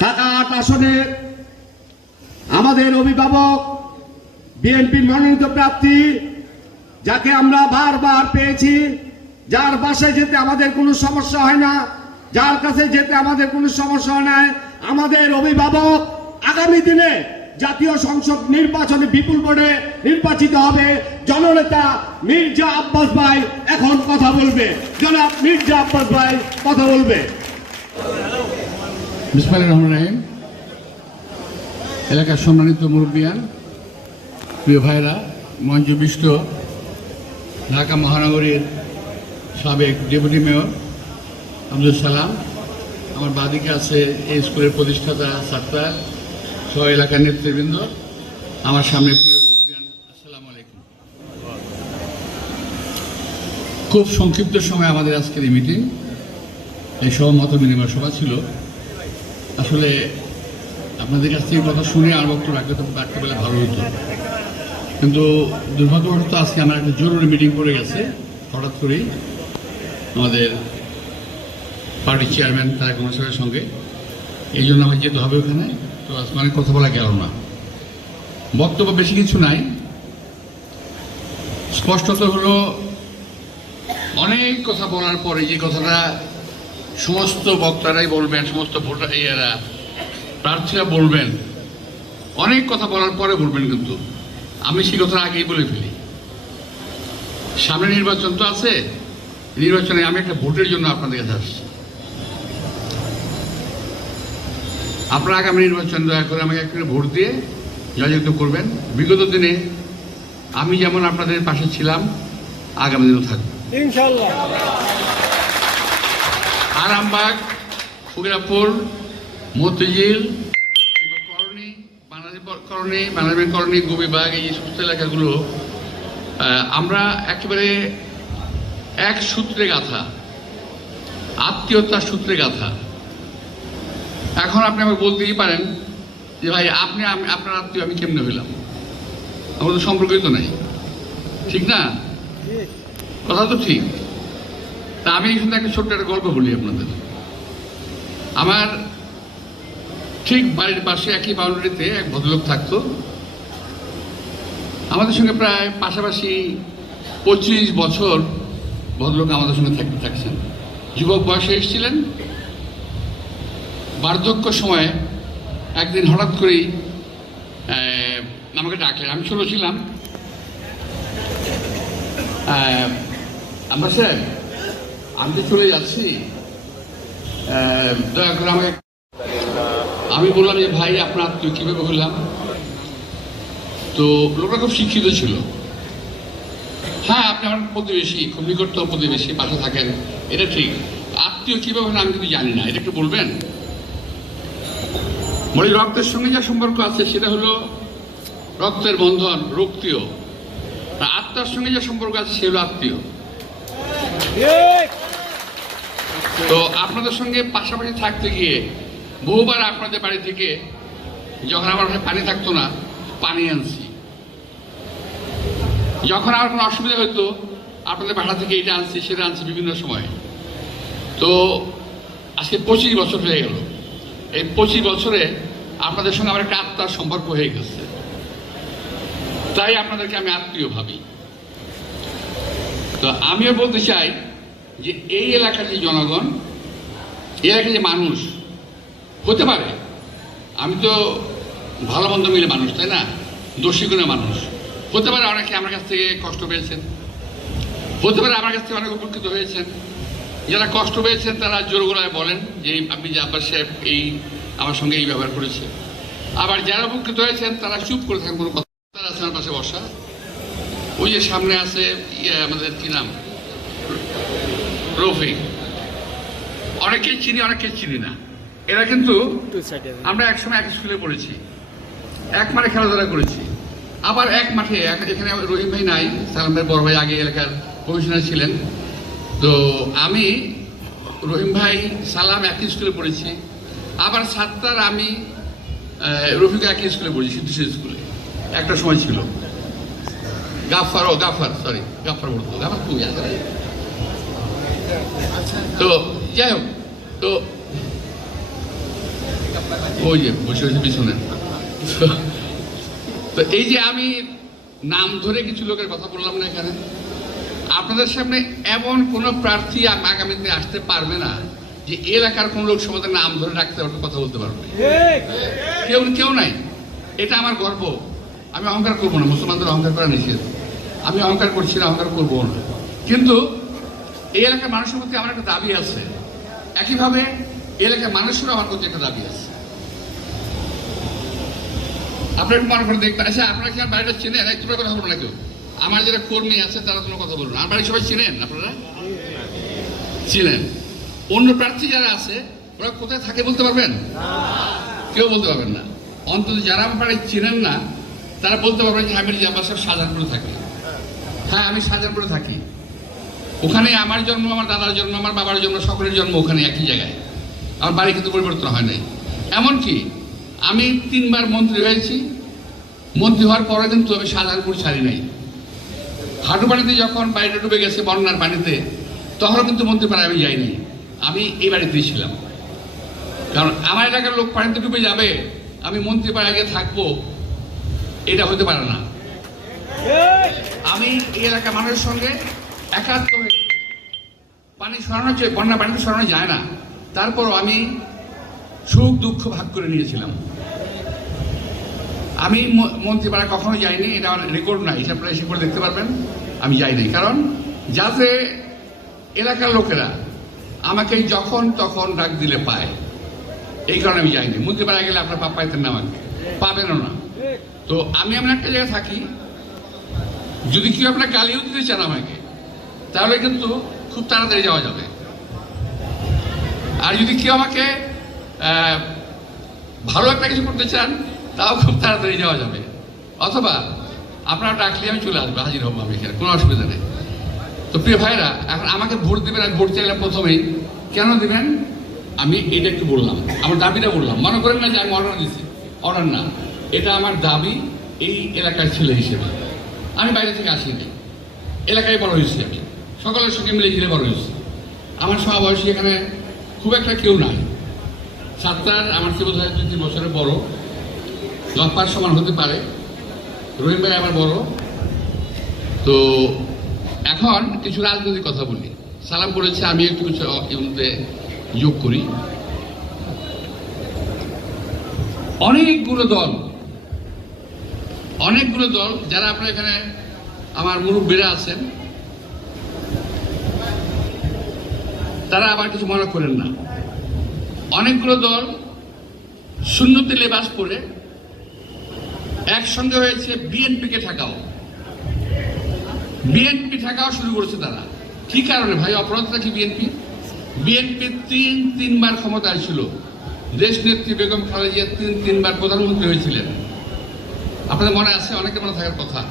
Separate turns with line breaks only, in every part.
ঢাকা আট আসনে আমাদের অভিভাবক বিএনপির মনোনীত প্রার্থী, যাকে আমরা বারবার পেয়েছি, যার বাসায় যেতে আমাদের কোনো সমস্যা হয় না, যার কাছে যেতে আমাদের কোনো সমস্যা হয় না, আমাদের অভিভাবক আগামী দিনে জাতীয় সংসদ নির্বাচনে বিপুল ভোটে নির্বাচিত হবে জননেতা মির্জা আব্বাস ভাই এখন কথা বলবে। জনাব মির্জা আব্বাস ভাই কথা বলবে।
এলাকার সম্মানিত মুরব্বিয়ান, প্রিয় ভাইরা মঞ্চবিষ্ট ঢাকা মহানগরীর সাবেক ডেপুটি মেয়র আব্দুল সালাম, আমার বাদিকে আছে এই স্কুলের প্রতিষ্ঠাতা সাত্তার সহ এলাকার নেতৃবৃন্দ, আমার সামনে প্রিয় আলাইকুম। খুব সংক্ষিপ্ত সময় আমাদের আজকের এই মিটিং এই সহ মত বিনিময় সভা ছিল। আসলে আপনাদের কাছ থেকে কথা শুনে আর বক্তব্য রাখতে রাখতে পেলে ভালো হতো। কিন্তু দুর্ভাগ্যবশত আজকে আমার একটা জরুরি মিটিং পড়ে গেছে, হঠাৎ করেই আমাদের পার্টির চেয়ারম্যান রহমান সাহেবের সঙ্গে। এই জন্য আমার যেতে হবে ওখানে। আজকে অনেক কথা বলা গেল না। বক্তব্য বেশি কিছু নাই। স্পষ্টত হলো, অনেক কথা বলার পরে যে কথাটা সমস্ত বক্তারাই বলবেন, সমস্ত ভোটার প্রার্থীরা বলবেন, অনেক কথা বলার পরে বলবেন কিন্তু। আমি সেই কথা আগেই বলে ফেলি। সামনে নির্বাচন তো আছে। নির্বাচনে আমি একটা ভোটের জন্য আপনাদের কাছে আসছি। আপনারা আগামী নির্বাচন দয়া করে আমাকে একটা ভোট দিয়ে জয়যুক্ত করবেন। বিগত দিনে আমি যেমন আপনাদের পাশে ছিলাম আগামী দিনও থাকব। আরামবাগ ফকিরাপুর মতিঝিল করণী বানারী করণী গোবিবাগ এই সমস্ত এলাকাগুলো আমরা একেবারে এক সূত্রে গাথা আত্মীয়তার সূত্রে গাথা। এখন আপনি আমাকে বলতেই পারেন যে, ভাই, আপনি আপনার আত্মীয়, আমি কেমনে হইলাম? আমাদের সম্পর্কই তো নাই। ঠিক না? কথা তো ঠিক। তা আমি এখানে একটা ছোট্ট একটা গল্প বলি আপনাদের। আমার ঠিক বাড়ির পাশে একই বাউন্ডারিতে এক ভদ্রলোক থাকতো। আমাদের সঙ্গে প্রায় পাশাপাশি পঁচিশ বছর ভদ্রলোক আমাদের সঙ্গে থাকতে থাকছেন। যুবক বয়সে এসেছিলেন। বার্ধক্য সময়ে একদিন হঠাৎ করেই আমাকে ডাকলেন আমি ছোট ছিলাম। আমরা স্যার, আমি তো চলে যাচ্ছি। দয়া করে আমাকে আমি বললাম যে, ভাই, আপনার আত্মীয় কীভাবে হলাম তো লোকটা খুব শিক্ষিত ছিল। হ্যাঁ আপনি আমার প্রতিবেশী, খুব নিকটতম প্রতিবেশী, পাশে থাকেন। এটা ঠিক। আত্মীয় কীভাবে আমি কিন্তু জানি না। এটা একটু বলবেন? মানে রক্তের সঙ্গে যা সম্পর্ক আছে, সেটা হলো রক্তের বন্ধন, রক্তীয়। আত্মার সঙ্গে যে সম্পর্ক আছে সে হলো আত্মীয়। তো আপনাদের সঙ্গে পাশাপাশি থাকতে গিয়ে, বহুবার আপনাদের বাড়ি থেকে যখন আমার পানি থাকতো না, পানি আনছি। যখন আমার কোনো অসুবিধা হতো আপনাদের বাসা থেকে এটা আনছি, সেটা আনছি বিভিন্ন সময়। তো আজকে পঁচিশ বছর হয়ে গেল। এই পঁচিশ বছরে আপনাদের সঙ্গে আমার একটা আত্মার সম্পর্ক হয়ে গেছে। তাই আপনাদেরকে আমি আত্মীয় ভাবি। তো আমিও বলতে চাই যে এই এলাকার যে জনগণ, এই এলাকার যে মানুষ, হতে পারে, আমি তো ভালো মন্দ মিলে মানুষ, তাই না? দোষী মানুষ। হতে পারে অনেকে আমার কাছ থেকে কষ্ট পেয়েছেন। হতে পারে আমার কাছ থেকে অনেক উপকৃত হয়েছেন। যারা কষ্ট পেয়েছেন তারা জোর গলায় বলেন যে আপনি যে আব্বাস সাহেব এই আমার সঙ্গে এই ব্যবহার করেছে। আবার যারা উপকৃত হয়েছেন তারা চুপ করে থাকেন কোনো কথা তারা আছে আমার পাশে বসা। ওই যে সামনে আছে ইয়ে আমাদের কি নাম? রফিক। অনেকেই চিনি অনেকেই চিনি না। এরা কিন্তু আমরা একসময় এক স্কুলে পড়েছি। এক মাঠে খেলাধুলা করেছি। আবার এক মাঠে এখানে রহিম ভাই নাই সালাম ভাই বড় ভাই আগে এলাকার কমিশনার ছিলেন। তো আমি রহিম ভাই সালাম একই স্কুলে পড়েছি, আবার সাতটার আমি রফিক একই স্কুলে পড়েছি সিদ্ধেশ্বর স্কুলে। একটা সময় ছিল। গাফার ও গাফার সরি গাফার বলতো গাফার খুবই তো যাই হোক, তো ওই যে বসে বসে পিছনে। তো এই যে আমি নাম ধরে কিছু লোকের কথা বললাম না এখানে। আপনাদের সামনে এমন কোন প্রার্থী আম- আগামীতে আসতে পারবে না যে এলাকার কোন লোক সমাজের নাম ধরে রাখতে পারবে, কথা বলতে পারবে। কেউ কেউ নাই। এটা আমার গর্ব। আমি অহংকার করব না, মুসলমানদের অহংকার করা নিষেধ। আমি অহংকার করছি না, অহংকার করব না। কিন্তু এই এলাকার মানুষের প্রতি আমার একটা দাবি আছে। একইভাবে এলাকার মানুষেরও আমার প্রতি একটা দাবি আছে। আপনার মনে করে দেখবেন। আচ্ছা আপনারা কি আমার বাড়িটা চিনেন একটু কথা বলুন না কেউ আমার যারা কর্মী আছে, তারা কোনো কথা বলুন আমার সবাই চিনেন আপনারা? চিনেন। অন্য প্রার্থী যারা আছে, ওরা কোথায় থাকে বলতে পারবেন? কেউ বলতে পারবেন না। অন্তত যারা আমার চিনেন না, তারা বলতে পারবেন যে আমি আমার সব শাহজাহানপুরে থাকি। হ্যাঁ আমি শাহজাহানপুরে থাকি। ওখানে আমার জন্ম, আমার দাদার জন্ম, আমার বাবার জন্ম, সকলের জন্ম ওখানে একই জায়গায়। আমার বাড়ি কিন্তু পরিবর্তন হয় নাই। এমনকি আমি তিনবার মন্ত্রী হয়েছি। মন্ত্রী হওয়ার পরে কিন্তু আমি শাহজাহানপুর ছাড়ি নাই। হাঁটু পানিতে যখন বাড়িটা ডুবে গেছে, বন্যার পানিতে তখন কিন্তু মন্ত্রীপাড়ায় আমি যাইনি। আমি এই বাড়িতেই ছিলাম। কারণ আমার এলাকার লোক পানিতে ডুবে যাবে, আমি মন্ত্রীপাড়ায় গিয়ে থাকব, এটা হতে পারে না। আমি এই এলাকার মানুষের সঙ্গে একাত্ম হয়ে পানি সরানো বন্যা পানি সরানো যায় না। তারপরও আমি সুখ দুঃখ ভাগ করে নিয়েছিলাম। আমি মন্ত্রীপাড়া কখনো যাইনি, এটা আমার রেকর্ড নাই হিসাব এসে করে দেখতে পারবেন। আমি যাইনি কারণ যাতে এলাকার লোকেরা আমাকে যখন তখন ডাক দিলে পায়। এই কারণে আমি যাইনি। মন্ত্রীপাড়া গেলে আপনার পাপ পাইতেন না আমাকে। পাবেনও না। তো আমি এমন একটা জায়গায় থাকি, যদি কেউ আপনার গালিও দিতে চান আমাকে, তাহলে কিন্তু খুব তাড়াতাড়ি যাওয়া যাবে। আর যদি কেউ আমাকে ভালো একটা কিছু করতে চান তাও খুব তাড়াতাড়ি যাওয়া যাবে। অথবা আপনারা ডাকলে আমি চলে আসব, হাজির হব আমি এখানে, কোনো অসুবিধা নেই। তো প্রিয় ভাইরা এখন আমাকে ভোট দেবেন আমি ভোট চাইলাম প্রথমেই কেন দেবেন? আমি এটা একটু বললাম, আমার দাবিটা বললাম। মনে করেন না যে আমি অর্ডার দিচ্ছি অর্ডার না। এটা আমার দাবি এই এলাকার ছেলে হিসেবে। আমি বাইরে থেকে আসিনি এলাকায় বড় হয়েছি আমি। সকলের সঙ্গে মিলে ঝিলে বড় হয়েছি। আমার সমাবয়সী এখানে খুব একটা কেউ নাই। সাতটার আমার চেয়ে বোধ হয় দুই তিন বছরের বড়। লম্পার সমান হতে পারে। রহিম ভাই আমার বড়। তো এখন কিছু রাজনৈতিক কথা বলি। সালাম করেছে, আমি একটু কিছু যোগ করি। অনেকগুলো দল অনেকগুলো দল, যারা আপনার এখানে আমার মুরব্বীরা আছেন, তারা আবার কিছু মনে করেন না। অনেকগুলো দল শূন্যতে লেবাস পরে একসঙ্গে হয়েছে বিএনপিকে ঠেকাও। বিএনপি ঠেকাও শুরু করেছে তারা। কি কারণে ভাই, অপরাধটা কি বিএনপি বিএনপি তিন, তিনবার ক্ষমতায় ছিল। দেশ নেত্রী বেগম খালেদা তিন, তিনবার প্রধানমন্ত্রী হয়েছিলেন। আপনাদের মনে আছে? অনেকে মনে থাকার কথা।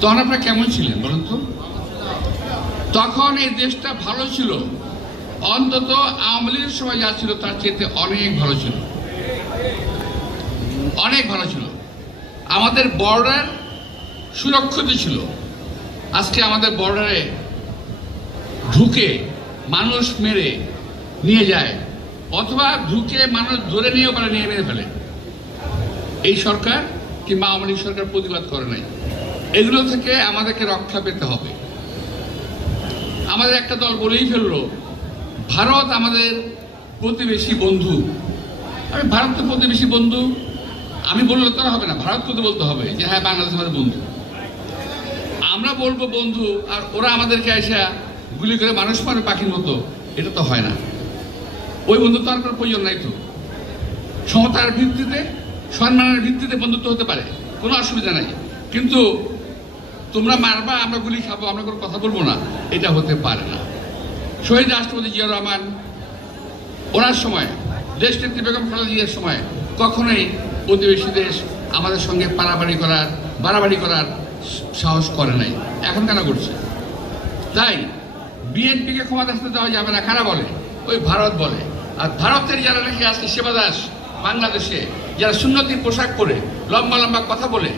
তখন আপনারা কেমন ছিলেন বলুন তো? তখন এই দেশটা ভালো ছিল। অন্তত আওয়ামী লীগের সময় যা ছিল তার চেয়ে অনেক ভালো ছিল। অনেক ভালো ছিল। আমাদের বর্ডার সুরক্ষিত ছিল। আজকে আমাদের বর্ডারে ঢুকে মানুষ মেরে নিয়ে যায়, অথবা ঢুকে মানুষ ধরে নিয়ে পারে নিয়ে মেরে ফেলে। এই সরকার কিংবা আওয়ামী লীগ সরকার প্রতিবাদ করে নাই। এগুলো থেকে আমাদেরকে রক্ষা পেতে হবে। আমাদের একটা দল বলেই ফেলল, ভারত আমাদের প্রতিবেশী বন্ধু। আমি ভারত তো প্রতিবেশী বন্ধু। আমি বললে তো হবে না ভারত তো বলতে হবে যে হ্যাঁ বাংলাদেশ আমাদের বন্ধু। আমরা বলব বন্ধু, আর ওরা আমাদেরকে এসে গুলি করে মানুষ মারে পাখির মতো, এটা তো হয় না। ওই বন্ধুত্ব আর কোনো প্রয়োজন নাই তো। সমতার ভিত্তিতে, সম্মানের ভিত্তিতে বন্ধুত্ব হতে পারে, কোনো অসুবিধা নাই। কিন্তু তোমরা মারবা, আমরা গুলি খাব, আমরা কোনো কথা বলব না, এটা হতে পারে না। শহীদ রাষ্ট্রপতি জিয়া রহমান, ওনার সময়, দেশ নেত্রী বেগম খালেদা জিয়ার সময়, কখনোই প্রতিবেশী দেশ আমাদের সঙ্গে পারাবাড়ি করার, বাড়াবাড়ি করার সাহস করে নাই। এখন কেন করছে? তাই বিএনপিকে ক্ষমতা আসতে দেওয়া যাবে না, কারা বলে? ওই ভারত বলে। আর ভারতের যারা নাকি আজকে সেবা দাস বাংলাদেশে, যারা সুন্নতির পোশাক পরে, লম্বা লম্বা কথা বলে,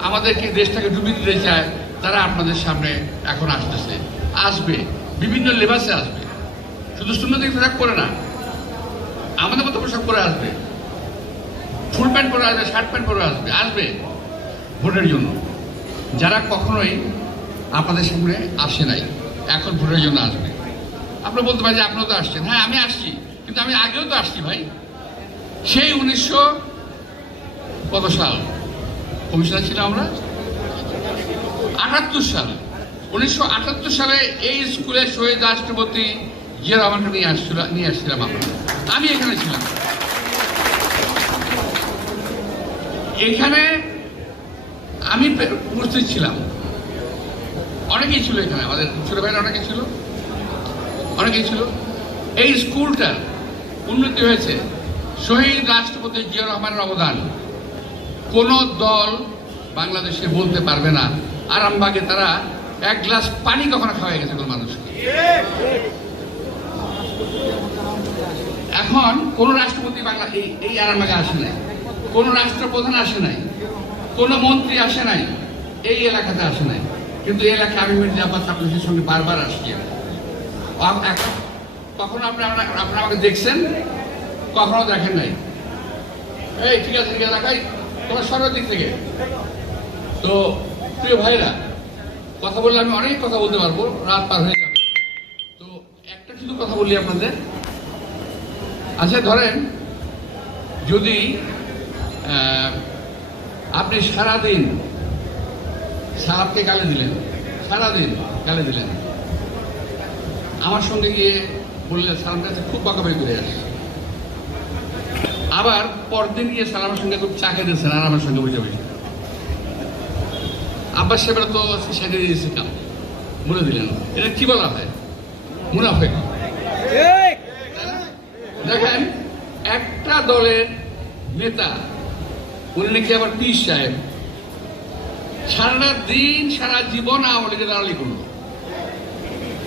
আমাদেরকে দেশটাকে ডুবিয়ে দিতে চায়, তারা আপনাদের সামনে এখন আসতেছে। আসবে। বিভিন্ন লেবাসে আসবে। শুধু সুন্নতি পোশাক পরে না, আমাদের মতো পোশাক পরে আসবে। ফুল প্যান্ট পরে আসবে, শার্ট প্যান্ট পরে আসবে আসবে ভোটের জন্য। যারা কখনোই আপনাদের সামনে আসে নাই, এখন ভোটের জন্য আসবে। আপনারা বলতে পারেন যে আপনারা তো আসছেন। হ্যাঁ আমি আসছি, কিন্তু আমি আগেও তো আসছি ভাই। সেই উনিশশো কত সাল? কমিশনার ছিলাম আমরা? আটাত্তর সাল। উনিশশো আটাত্তর সালে এই স্কুলে শহীদ রাষ্ট্রপতি জিয়া রহমানকে নিয়ে আসছিল, নিয়ে আসছিলাম আমরা। আমি এখানে ছিলাম। এখানে আমি উপস্থিত ছিলাম। অনেকেই ছিল এখানে, আমাদের ছোট ভাইরা অনেকে ছিল। অনেকেই ছিল। এই স্কুলটার উন্নতি হয়েছে। শহীদ রাষ্ট্রপতি জিয়া রহমানের অবদান। কোন দল বাংলাদেশে বলতে পারবে না। আরামবাগে তারা এক গ্লাস পানি কখনো খাওয়াই গেছে কোনো মানুষকে। এখন কোন রাষ্ট্রপতি বাংলা এই আরামবাগে আসে নাই। কোন রাষ্ট্রপ্রধান আসে নাই, কোন মন্ত্রী আসে নাই, এই এলাকাতে আসে নাই। কিন্তু এই এলাকায় আমি মির্জা আব্বাস আপনাদের সঙ্গে বারবার আসছি কখনো আপনি আপনার, আপনারা আমাকে দেখছেন? কখনো দেখেন নাই? এই, ঠিক আছে ঠিক আছে দেখাই তোমার সর্ব দিক থেকে। তো, প্রিয় ভাইরা, কথা বললে আমি অনেক কথা বলতে পারব, রাত পার হয়ে যাবে। তো, একটা শুধু কথা বলি আপনাদের। আচ্ছা ধরেন, যদি আপনি সারাদিন সারাপকে গালে দিলেন সারাদিন গালে দিলেন। আমার সঙ্গে গিয়ে বললেন সালাম কাছে খুব বকাবকি করে আসছে। আবার পরদিন গিয়ে সালামের সঙ্গে খুব চা দিয়েছেন আর আমার সঙ্গে বসে বসে। আব্বাস সাহেবের তো সেখানে দিয়েছে কাম। বলে দিলেন এটা কি বলা হয়? মুনাফেক। দেখেন একটা দলের নেতা উনি নাকি আবার পিস সাহেব। সারাটা দিন, সারা জীবন আওয়ামী লীগের দাঁড়ালি করল।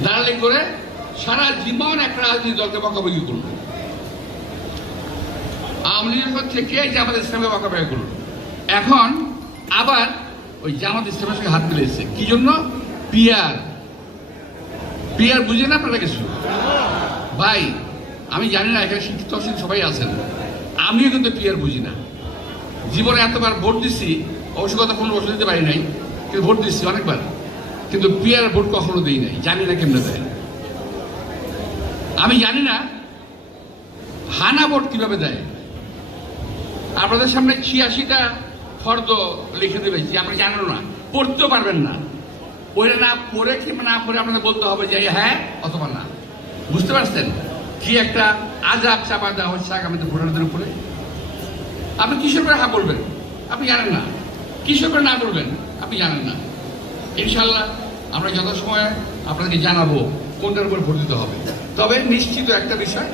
দাঁড়ালি করে সারা জীবন একটা রাজনৈতিক দলকে বকাবকি করল। আওয়ামী লীগের থেকে জামাত ইসলামকে বকাবকি করল। এখন আবার ওই জামাত ইসলামের সঙ্গে হাত মিলেছে কি জন্য? পিয়ার পিয়ার বুঝে না আপনারা কিছু? ভাই, আমি জানি না, এখানে শিক্ষিত সবাই আছেন। আমিও কিন্তু পিয়ার বুঝি না। জীবনে এতবার ভোট দিচ্ছি অবশ্য কথা কোনো বছর দিতে পারি নাই, কিন্তু ভোট দিচ্ছি অনেকবার। কিন্তু পিয়ার ভোট কখনো দিই নাই, জানি না কেমনে দেয়। আমি জানি না হানা ভোট কীভাবে দেয়। আপনাদের সামনে ছিয়াশিটা ফর্দ লিখে দেবে, যে আপনি জানেন না, পড়তেও পারবেন না। ওইটা না পড়ে, কিংবা না পড়ে আপনাদের বলতে হবে যে হ্যাঁ অথবা না। বুঝতে পারছেন? কি একটা আজাব চাপা দেওয়া হচ্ছে আগামীতে ভোটারদের উপরে? আপনি কিসের করে হ্যাঁ বলবেন আপনি জানেন না। কিসের করে না বলবেন আপনি জানেন না। ইনশাল্লাহ আমরা যথাসময়ে আপনাকে জানাব, কোনটার উপর ভোট দিতে হবে। তবে নিশ্চিত একটা বিষয়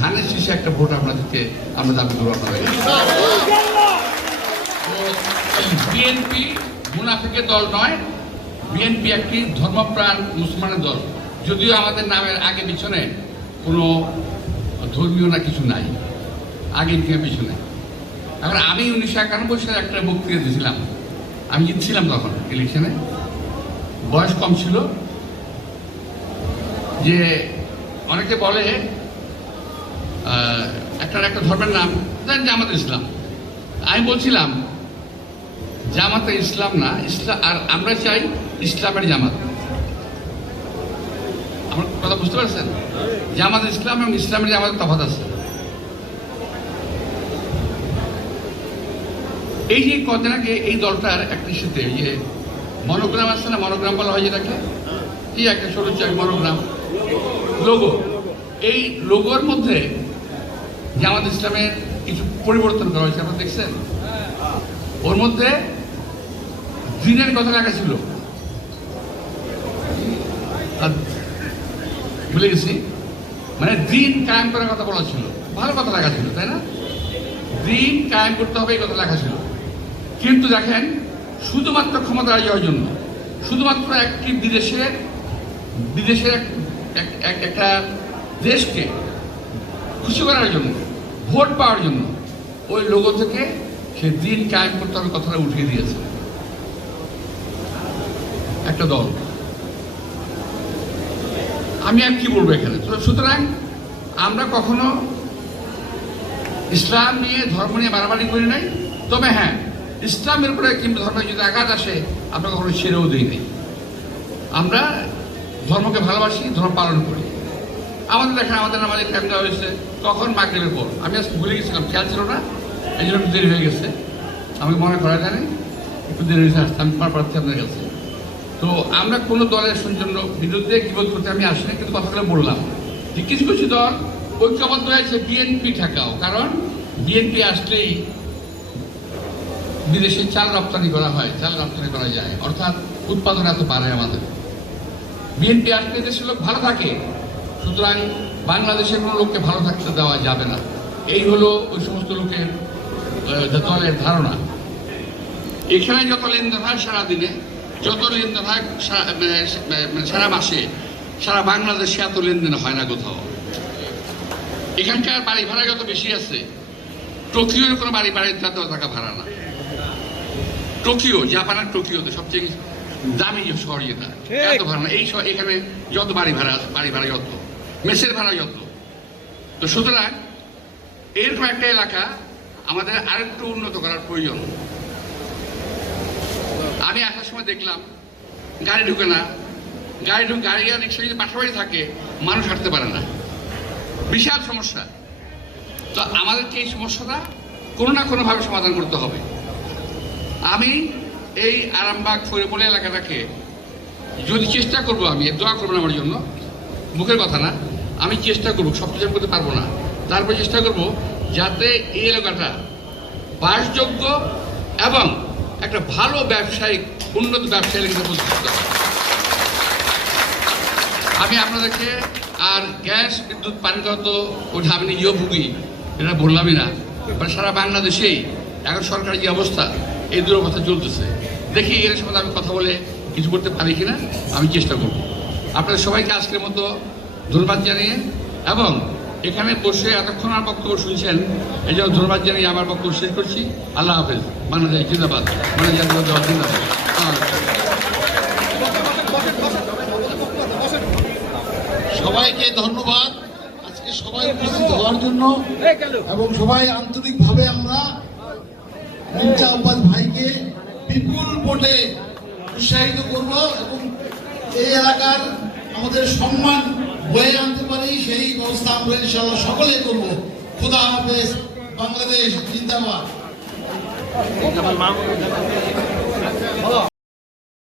ধানের শীষে একটা ভোট আপনাদেরকে, আমরা দাবি করব আপনাদের। বিএনপি মুনাফিকের দল নয়, বিএনপি একটি ধর্মপ্রাণ মুসলমানের দল। যদিও আমাদের নামের আগে পিছনে কোনো ধর্মীয় না কিছু নাই, আগে পিছনে। এখন আমি উনিশশো একানব্বই সালে একটা বক্তৃতা দিয়েছিলাম। আমি জিতছিলাম তখন ইলেকশনে বয়স কম ছিল। যে অনেকে বলে একটা একটা ধর্মের নাম জামাত ইসলাম। আমি বলছিলাম, জামাতে ইসলাম না ইসলাম আর আমরা চাই ইসলামের জামাত। আমার কথা বুঝতে পারছেন? জামাত ইসলাম এবং ইসলামের জামাত তফাত আছে। এই যে কদিন আগে এই দলটার একটা সাথে এই যে মনোগ্রাম আছে না মনোগ্রাম বলা হয় যেটাকে? কি একটা ছোট চাই মনোগ্রাম লোগো এই লোগোর মধ্যে জামাত ইসলামের কিছু পরিবর্তন করা হয়েছে, আপনারা দেখছেন? ওর মধ্যে দিনের কথা লেখা ছিল। ভুলে গেছি। মানে দিন কায়েম করার কথা বলা ছিল। ভালো কথা লেখা ছিল, তাই না? দিন কায়েম করতে হবে, এই কথা লেখা ছিল। কিন্তু দেখেন, শুধুমাত্র ক্ষমতা যাওয়ার জন্য, শুধুমাত্র একটি বিদেশের বিদেশের এক- এক- এক- একটা দেশকে খুশি করার জন্য, ভোট পাওয়ার জন্য, ওই লোগো থেকে সে দিন কায়েম করতে হবে কথাটা উঠিয়ে দিয়েছে। একটা দল। আমি আর কি বলব এখানে? সুতরাং আমরা কখনো ইসলাম নিয়ে, ধর্ম নিয়ে বাড়াবাড়ি করি নাই। তবে হ্যাঁ ইসলামের উপরে কিংবা ধর্মের যদি আঘাত আসে, আমরা কখনো ছেড়েও দিই নাই। আমরা ধর্মকে ভালোবাসি, ধর্ম পালন করি। আমাদের দেখেন আমাদের আমাদের টাইম দেওয়া হয়েছে, কখন মাগরীবের পর? আমি আজকে ভুলে গেছিলাম, খেয়াল ছিল না, এই জন্য একটু দেরি হয়ে গেছে। আমাকে মনে করা জানি একটু দেরি হয়েছে, আসতে আমি পার পাচ্ছি আপনার কাছে। তো আমরা কোনো দলের জন্য বিরুদ্ধে বিরোধ করতে আমি আসিনি কিন্তু কথাগুলো বললাম। যে কিছু কিছু দল ঐক্যবদ্ধ হয়েছে, বিএনপি ঠেকাও। কারণ বিএনপি আসলেই বিদেশে চাল রপ্তানি করা হয়, চাল রপ্তানি করা যায়। অর্থাৎ উৎপাদন এত বাড়ে আমাদের। বিএনপি আসলে দেশের লোক ভালো থাকে, সুতরাং বাংলাদেশের কোনো লোককে ভালো থাকতে দেওয়া যাবে না। এই হলো ওই সমস্ত লোকের দলের ধারণা। এখানে যত লেনদেন হয় সারাদিনে, যত লেনদেন হয় মানে মানে সারা মাসে, সারা বাংলাদেশে এত লেনদেন হয় না কোথাও। এখানকার বাড়ি ভাড়া যত বেশি আছে টোকিওর কোনো বাড়ি বাড়ি এত টাকা ভাড়া না। টোকিও জাপানের টোকিওতে সবচেয়ে দামি শহর যেটা এত ভাড়া না। এই শহর এখানে যত বাড়ি ভাড়া বাড়ি ভাড়া যত মেসের ভাড়া যত। তো সুতরাং এরকম একটা এলাকা আমাদের আরেকটু উন্নত করার প্রয়োজন। আমি আসার সময় দেখলাম গাড়ি ঢুকে না। গাড়ি ঢুকে গাড়ি আর রিক্সা যদি পাশাপাশি থাকে মানুষ হাঁটতে পারে না। বিশাল সমস্যা। তো আমাদেরকে এই সমস্যাটা কোনো না কোনোভাবে সমাধান করতে হবে। আমি এই আরামবাগ ফরিবলে এলাকাটাকে যদি চেষ্টা করব আমি, দোয়া করব আমার জন্য, মুখের কথা না, আমি চেষ্টা করব সব কিছু করতে পারব না। তারপর চেষ্টা করব যাতে এই এলাকাটা বাসযোগ্য এবং একটা ভালো ব্যবসায়িক, উন্নত ব্যবসায়ী এলাকাতে প্রতিষ্ঠিত আমি আপনাদেরকে আর গ্যাস, বিদ্যুৎ পানিগত ওঠা আমি নিজেও ভুগি, এটা বললামই না। সারা বাংলাদেশেই এখন সরকারের যে অবস্থা এই দুরবস্থা চলতেছে। দেখি এর সম্বন্ধে আমি কথা বলে কিছু করতে পারি কিনা, আমি চেষ্টা করব। আপনাদের সবাইকে আজকের মতো ধন্যবাদ জানিয়ে এবং এখানে বসে এতক্ষণ আমার বক্তব্য শুনছেন, এই জন্য ধন্যবাদ জানিয়ে আমার বক্তব্য শেষ করছি। আল্লাহ হাফেজ। বাংলাদেশ জিন্দাবাদ। বাংলাদেশ জিন্দাবাদ।
সবাইকে ধন্যবাদ। আজকে সবাই উপস্থিত হওয়ার জন্য এবং সবাই আন্তরিকভাবে আমরা মির্জা আব্বাস ভাইকে বিপুল ভোটে উৎসাহিত করব এবং এই এলাকার আমাদের সম্মান বয়ে আনতে পারি সেই ব্যবস্থা আমরা ইনশাল্লাহ সকলে করব। খুদা হাফেজ, বাংলাদেশ জিন্দাবাদ।